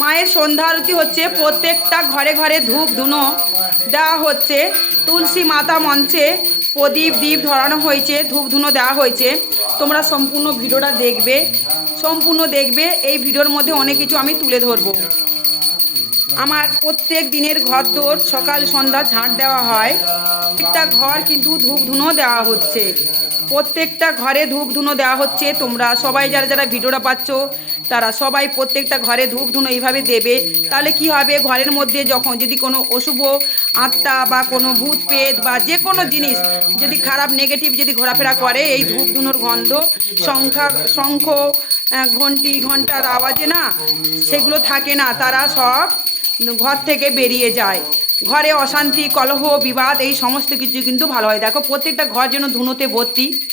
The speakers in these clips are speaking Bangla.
মায়ের সন্ধ্যা আরতি হচ্ছে, প্রত্যেকটা ঘরে ঘরে ধূপ ধুনো দেওয়া হচ্ছে। তুলসী মাতা মঞ্চে প্রদীপ দ্বীপ ধরানো হয়েছে, ধূপ ধুনো দেওয়া হয়েছে। তোমরা সম্পূর্ণ ভিডিওটা দেখবে। সম্পূর্ণ দেখবে, এই ভিডিওর মধ্যে অনেক কিছু আমি তুলে ধরবো। আমার প্রত্যেক দিনের ঘর দোর সকাল, সন্ধ্যা ঝাঁট দেওয়া হয়। প্রত্যেকটা ঘর কিন্তু ধূপ ধুনো দেওয়া হচ্ছে। প্রত্যেকটা ঘরে ধূপ ধুনো দেওয়া হচ্ছে। তোমরা সবাই যারা যারা ভিডিওটা পাচ্ছ, তারা সবাই প্রত্যেকটা ঘরে ধূপ ধুনো এইভাবে দেবে। তাহলে কি হবে? ঘরের মধ্যে যখন যদি কোনো অশুভ আত্মা বা কোনো ভূত পেত বা যে কোনো জিনিস যদি খারাপ নেগেটিভ যদি ঘোরাফেরা করে, এই ধূপ ধুনোর গন্ধ, সংখ্যা শঙ্খ ঘন্টি, ঘণ্টার আওয়াজে না, সেগুলো থাকে না। তারা সব ঘর থেকে বেরিয়ে যায়। ঘরে অশান্তি, কলহ, বিবাদ, এই সমস্ত কিছু কিন্তু ভালো হয়। দেখো, প্রত্যেকটা ঘর যেন ধুনোতে ভর্তি।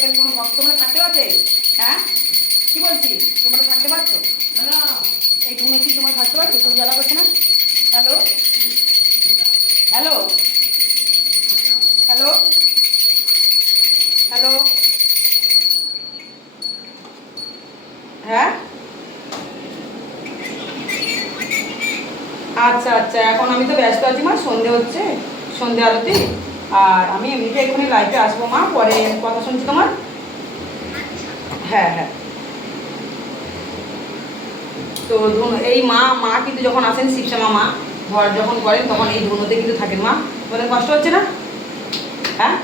এখানে কোনো ভক্ত তোমরা থাকতে পারছে হ্যাঁ? কি বলছি? তোমরা থাকতে পারছ? এই ধুনুচি তোমরা থাকতে পারছ? খুব জ্বালা করছে না? হ্যালো? হ্যালো? হ্যালো? হ্যালো? হ্যাঁ? আচ্ছা আচ্ছা এখন আমি তো ব্যস্ত আছি মা সন্ধে হচ্ছে। সন্ধে আরতি। আর আমি এমনিতে এক্ষুনি লাইভে আসব মা। পরে কথা শুনছি তোমার? হ্যাঁ হ্যাঁ। তো ধুনো- এই মা মা কিন্তু যখন আসেন শিবশ্যামা মা ঘর যখন করেন তখন এই ধুনোতে কিন্তু থাকেন মা। তোমাদের কষ্ট হচ্ছে না? হ্যাঁ?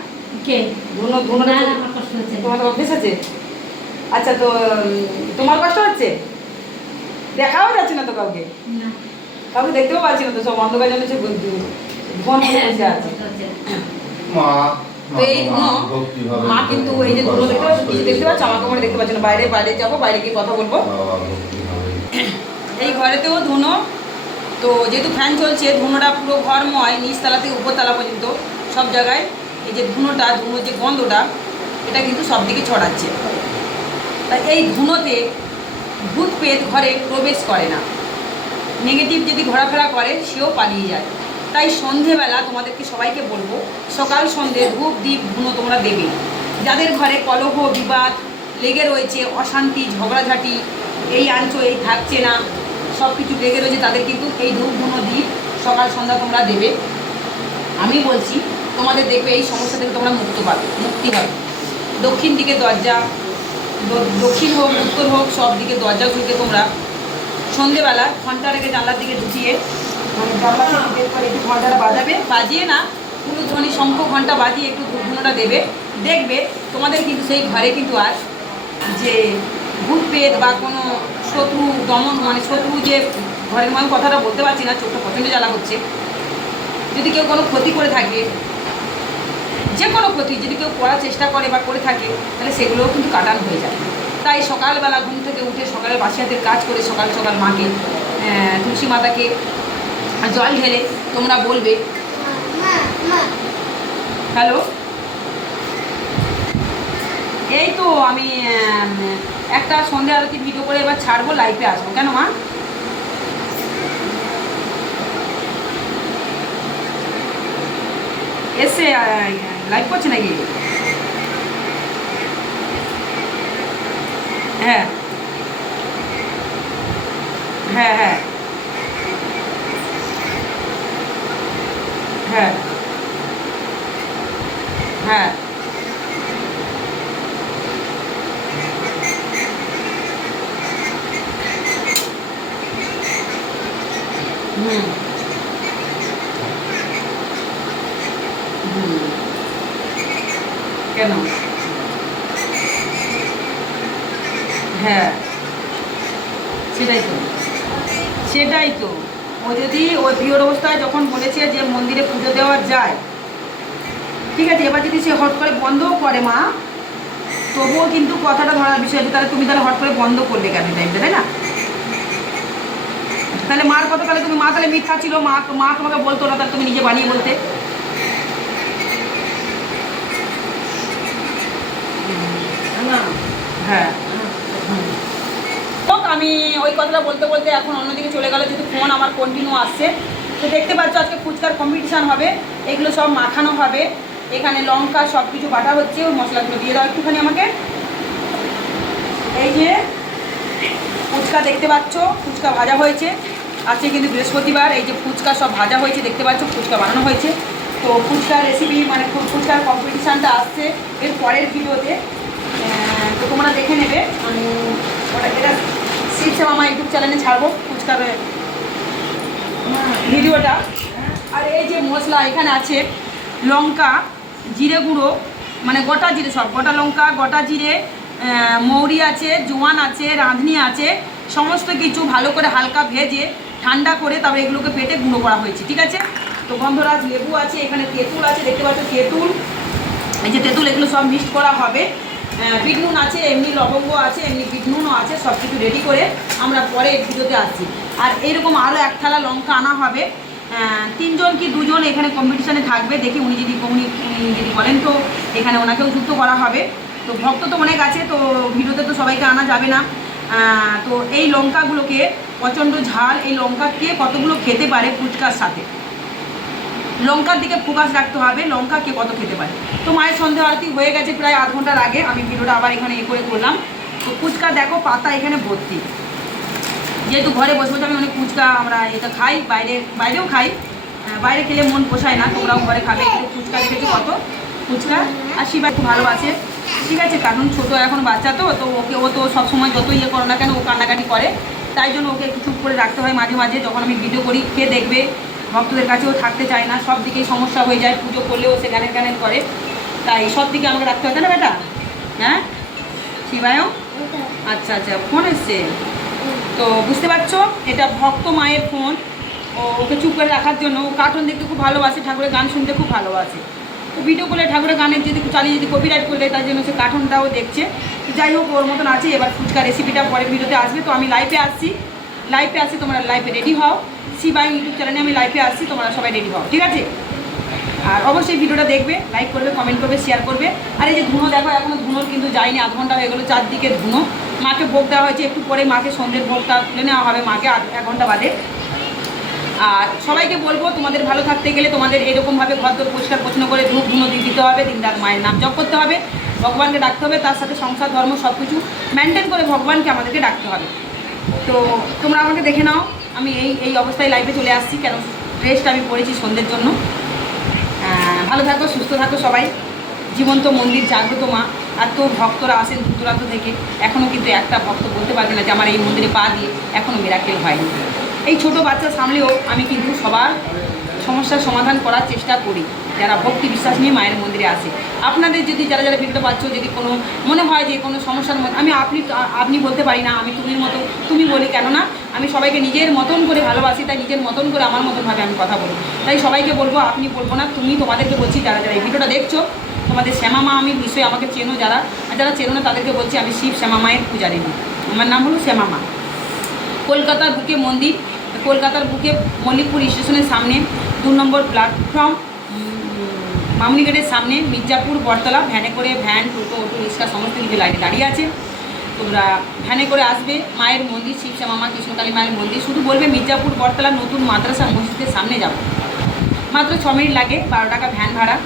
কে? ধুনো ধুনো না না আমার কষ্ট হচ্ছে তোমার অভ্যেস আছে? আচ্ছা তো তোমার কষ্ট হচ্ছে? দেখাও যাচ্ছে না তো কাউকে? দেখতেও পাচ্ছি না তো সব অন্ধকার জন্য সে বসে আছে। মা তো এই মা কিন্তু এই যে ধুনো দেখতে পাচ্ছ কিছু দেখতে পাচ্ছ আমাকে মনে দেখতে পাচ্ছ না বাইরে বাইরে যাব বাইরে গিয়ে কথা বলব। এই ঘরেতেও ধুনো। তো যেহেতু ফ্যান চলছে ধুনোটা পুরো ঘরময় নিচতলা থেকে উপরতলা পর্যন্ত সব জায়গায়। এই যে ধুনোটা ধুনোর যে গন্ধটা এটা কিন্তু সব দিকে ছড়াচ্ছে। তাই এই ধুনোতে ভূত পেট ঘরে প্রবেশ করে না। নেগেটিভ যদি ঘোরাফেরা করে সেও পালিয়ে যায়। তাই সন্ধেবেলা তোমাদেরকে সবাইকে বলব, সকাল সন্ধে ধূপ দ্বীপ ধুনো তোমরা দেবে। যাদের ঘরে কলহ, বিবাদ লেগে রয়েছে, অশান্তি, ঝগড়াঝাটি, এই আনছো, এই থাকছে না সব কিছু লেগে রয়েছে, তাদের কিন্তু এই ধূপ, ধুনো দ্বীপ সকাল সন্ধ্যা তোমরা দেবে। আমি বলছি, তোমাদের দেখবে এই সমস্যা থেকে তোমরা মুক্ত পাবে, মুক্তি হবে। দক্ষিণ দিকে দরজা দক্ষিণ হোক, উত্তর হোক, সব দিকে দরজাগুলিকে তোমরা সন্ধেবেলা ঘণ্টা রেখে জানলার দিকে ঢুকিয়ে মানে ঘন্টাটা বাজাবে। বাজিয়ে না উলুধ্বনি শঙ্খ ঘণ্টা বাজিয়ে একটু ধূপধুনোটা দেবে। দেখবে তোমাদের কিন্তু সেই ঘরে কিন্তু আর যে ভূত বা কোনো শত্রু দমন মানে শত্রু যে ঘরের মানে কথাটা বলতে পারছি না, চোখটা প্রচণ্ড জ্বালা হচ্ছে যদি কেউ কোনো ক্ষতি করে থাকে, যে কোনো ক্ষতি, যদি কেউ করার চেষ্টা করে বা করে থাকে, তাহলে সেগুলোও কিন্তু কাটান হয়ে যায়। তাই সকালবেলা ঘুম থেকে উঠে সকালে বাসি হাতের কাজ করে সকাল সকাল মাকে তুলসী মাতাকে জল ঢেলে তোমরা বলবে। হ্যালো? এই তো আমি একটা সন্ধে আরতি ভিডিও করে এবার ছাড়বো লাইভে আসব। কেন মা? এসে লাইভ করছে নাকি? হ্যাঁ। হ্যাঁ হ্যাঁ হ্যাঁ হুম হুম কেন হ্যাঁ। সেটাই তো। সেটাই তো। ও যদি ওই বিয়ের অবস্থায় যখন বলেছে যে মন্দিরে পুজো দেওয়া যায়, ঠিক আছে, এবার যদি সে হট করে বন্ধও করে মা, তবুও কিন্তু কথাটা ধরার বিষয় আছে তাহলে তুমি তাহলে হট করে বন্ধ করলে কেন টাইমটা তাই না? তাহলে মার কথা তাহলে তুমি, মা তাহলে মিথ্যা ছিল, মা মা তোমাকে বলতো না, তাহলে তুমি নিজে বানিয়ে বলতে হ্যাঁ হোক আমি কথাটা বলতে বলতে এখন অন্যদিকে চলে গেল, যেহেতু ফোন আমার কন্টিনিউ আসছে। তো দেখতে পাচ্ছ আজকে ফুচকার কম্পিটিশান হবে, এগুলো সব মাখানো হবে। এখানে লঙ্কা সব কিছু বাটা হচ্ছে, ওই মশলাগুলো দিয়ে দাও একটুখানি আমাকে। এই যে ফুচকা দেখতে পাচ্ছ, ফুচকা ভাজা হয়েছে। আজকে কিন্তু বৃহস্পতিবার, এই যে ফুচকা সব ভাজা হয়েছে, দেখতে পাচ্ছ, ফুচকা বানানো হয়েছে। তো ফুচকার রেসিপি মানে ফুচকার কম্পিটিশানটা আসছে এর পরের ভিডিওতে তো। তোমরা দেখে নেবে। আমি ওটা এটা শিবসে মামা ইউটিউব চ্যানেলে ছাড়বো ফুচকার ভিডিওটা। আর এই যে মশলা এখানে আছে, লঙ্কা, জিরে গুঁড়ো মানে গোটা জিরে সব, গোটা লঙ্কা, গোটা জিরে মৌরি আছে, জোয়ান আছে, রাঁধনি আছে, সমস্ত কিছু ভালো করে হালকা ভেজে, ঠান্ডা করে তারপরে এগুলোকে পেটে গুঁড়ো করা হয়েছে, ঠিক আছে? তো গন্ধরাজ লেবু আছে, এখানে তেঁতুল আছে, দেখতে পাচ্ছ তেঁতুল। এই যে তেঁতুল, এগুলো সব মিক্সড করা হবে। বিট আছে, এমনি লবঙ্গ আছে, এমনি বিট আছে সব কিছু রেডি করে আমরা পরে ভিডিওতে আসছি। আর এরকম আরও এক থালা লঙ্কা আনা হবে। তিনজন কি দুজন এখানে কম্পিটিশানে থাকবে, দেখি উনি যদি উনি উনি যদি বলেন তো এখানে ওনাকেও যুক্ত করা হবে। তো ভক্ত তো অনেক আছে, তো ভিডিওতে তো সবাইকে আনা যাবে না। তো এই লঙ্কাগুলোকে প্রচণ্ড ঝাল, এই লঙ্কা কে কতগুলো খেতে পারে ফুচকার সাথে? লঙ্কার দিকে ফোকাস রাখতে হবে। লঙ্কা কে কত খেতে পারে? তো মায়ের সন্ধে আরতি হয়ে গেছে প্রায় আধ ঘণ্টার আগে। আমি ভিডিওটা আবার এখানে এ করে করলাম তো ফুচকা দেখো, পাতা এখানে ভর্তি। যেহেতু ঘরে বসে বসে আমি অনেক ফুচকা আমরা এটা খাই, বাইরে, বাইরেও খাই। বাইরে খেলে মন পোষায় না, তোমরাও ঘরে খাবে। ফুচকা দেখেছ কত? ফুচকা? আর শিবা খুব ভালোবাসে। ঠিক আছে, কারণ ছোট এখন বাচ্চা তো তো ওকে, ও তো সবসময় যত ইয়ে করো না কেন, ও কান্নাকাটি করে। তাই জন্য ওকে একটু চুপ করে রাখতে হয় মাঝে মাঝে। যখন আমি ভিডিও করি, কে দেখবে? ভক্তদের কাছেও থাকতে চায় না, সব দিকেই সমস্যা হয়ে যায়, পুজো করলেও সে গানের গানের করে। তাই সব দিকে আমাকে রাখতে হয় না বেটা? হ্যাঁ? শিবায়ও? আচ্ছা আচ্ছা ফোন এসছে। তো বুঝতে পারছ, এটা ভক্ত মায়ের ফোন। ও, ওকে চুপ করে রাখার জন্য, ও কার্টুন দেখতে খুব ভালোবাসে, ঠাকুরের গান শুনতে খুব ভালোবাসে। তো ভিডিও করলে ঠাকুরের গানের যদি চালিয়ে যদি কপিরাইট করে দেয়, তার জন্য সে কার্টুনটাও দেখছে। যাই হোক, ওর মতন আছে, এবার ফুচকা রেসিপিটা পরের ভিডিওতে আসবে। তো আমি লাইভে আসছি। লাইভে আসছি তোমরা লাইভে রেডি হও। সি বাই ইউটিউব চ্যানেলে আমি লাইফে আসছি, তোমরা সবাই রেডি হও, ঠিক আছে? আর অবশ্যই ভিডিওটা দেখবে লাইক করবে কমেন্ট করবে শেয়ার করবে। আর এই যে ধুনো, দেখো, এখনও ধুনোর কিন্তু যায়নি, আধ ঘণ্টা হয়ে গেলো চারদিকে ধুনো। মাকে ভোগ দেওয়া হয়েছে, একটু পরে মাকে সন্ধ্যের ভোগটা তুলে নেওয়া হবে, মাকে আধ, এক ঘণ্টা বাদে। আর সবাইকে বলব, তোমাদের ভালো থাকতে গেলে তোমাদের এরকমভাবে ঘর দর পরিষ্কার পরিচ্ছন্ন করে ধূপ ধুনো দিয়ে দিতে হবে দিন রাত মায়ের নাম জপ করতে হবে, ভগবানকে ডাকতে হবে, তার সাথে সংসার, ধর্ম সব কিছু মেনটেন করে ভগবানকে আমাদেরকে ডাকতে হবে। তো তোমরা আমাকে দেখে নাও আমি এই এই অবস্থায় লাইফে চলে আসছি, কেন ড্রেসটা আমি পরেছি সন্ধ্যের জন্য। ভালো থাকো, সুস্থ থাকো সবাই। জীবন্ত মন্দির, জাগ্রত মা। আর তো ভক্তরা আসেন দূর দূরান্ত থেকে। এখনও কিন্তু একটা ভক্ত বলতে পারবে না যে আমার এই মন্দিরে পা দিয়ে এখনও মেরাকেল হয়নি। এই ছোট বাচ্চা সামলেও আমি কিন্তু সবার সমস্যার সমাধান করার চেষ্টা করি। যারা ভক্তি বিশ্বাস নিয়ে মায়ের মন্দিরে আসে। আপনাদের যদি যারা যারা ভিডিওটা পাচ্ছ, যদি কোনো মনে হয় যে কোনো সমস্যার মধ্যে, আমি আপনি আপনি বলতে পারি না, আমি তুমির মতো, তুমি বলি কেননা, আমি সবাইকে নিজের মতন করে ভালোবাসি, তাই নিজের মতন করে আমার মতনভাবে আমি কথা বলি তাই সবাইকে বলব, আপনি বলব না, তুমি তোমাদেরকে বলছি, যারা যারা এই ভিডিওটা দেখছ, তোমাদের শ্যামা মা আমি, নিশ্চয়ই আমাকে চেনো যারা যারা চেনো না, তাদেরকে বলছি, আমি শিব শ্যামা মায়ের পূজারী আমার নাম হলো শ্যামা মা। কলকাতার বুকে মন্দির, কলকাতার বুকে মল্লিকপুর স্টেশনের সামনে, দু নম্বর প্ল্যাটফর্ম মামনি গেটের সামনে মির্জাপুর, বটতলা, ভ্যানে করে ভ্যান, টোটো, অটো, রিক্সা, সমস্ত কিছু লাইনে দাঁড়িয়ে আছে। তোমরা ভ্যানে করে আসবে, মায়ের মন্দির, শিবশ্যামা মা, কৃষ্ণকালী মায়ের মন্দির। শুধু বলবে মির্জাপুর, বটতলা, নতুন মাদ্রাসা মসজিদের সামনে যাব। মাত্র ছ মিনিট লাগে, বারো টাকা ভ্যান ভাড়া।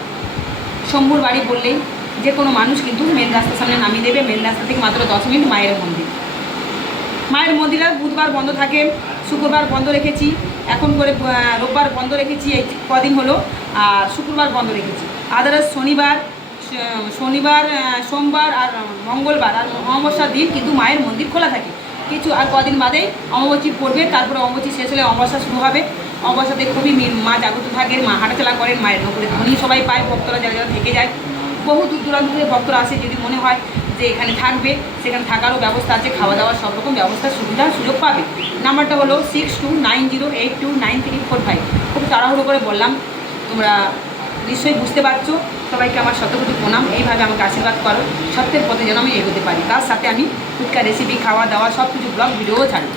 শম্ভুর বাড়ি বললেই যে কোনো মানুষ কিন্তু মেন রাস্তার সামনে নামিয়ে দেবে মেন রাস্তা থেকে মাত্র দশ মিনিট মায়ের মন্দির। মায়ের মন্দির আর বুধবার বন্ধ থাকে, শুক্রবার বন্ধ রেখেছি। এখন করে রোববার বন্ধ রেখেছি, এই কদিন হলো, আর শুক্রবার বন্ধ রেখেছি। আদারস শনিবার শনিবার সোমবার আর মঙ্গলবার, আর অমাবস্যার দিন কিন্তু মায়ের মন্দির খোলা থাকে। কিছু আর কদিন বাদেই অমাবস্যী পড়বে, তারপরে অমাবস্যী শেষ হলে অমাবস্যা শুরু হবে। অমাবস্যাতে খুবই মি- জাগ্রত থাকেন, মা হাঁটাচলা করেন, মায়ের নগরে ধনী সবাই পায়, ভক্তরা যারা যারা থেকে যায়। বহু দূর দূরান্ত থেকে ভক্তরা আসে, যদি মনে হয়। যে এখানে থাকবে, সেখানে থাকারও ব্যবস্থা আছে খাওয়া দাওয়ার সব রকম ব্যবস্থা, সুবিধা, সুযোগ পাবে। নাম্বারটা হলো six two nine zero eight two nine three four five খুব তাড়াহুড়ো করে বললাম, তোমরা নিশ্চয়ই বুঝতে পারছ, সবাইকে আমার শতকোটি প্রণাম, এইভাবে আমাকে আশীর্বাদ করো, সত্যের পথে যেন আমি এগোতে পারি। তার সাথে আমি ফুটকা রেসিপি খাওয়া দাওয়া সব কিছু ব্লগ ভিডিও ছাড়ি।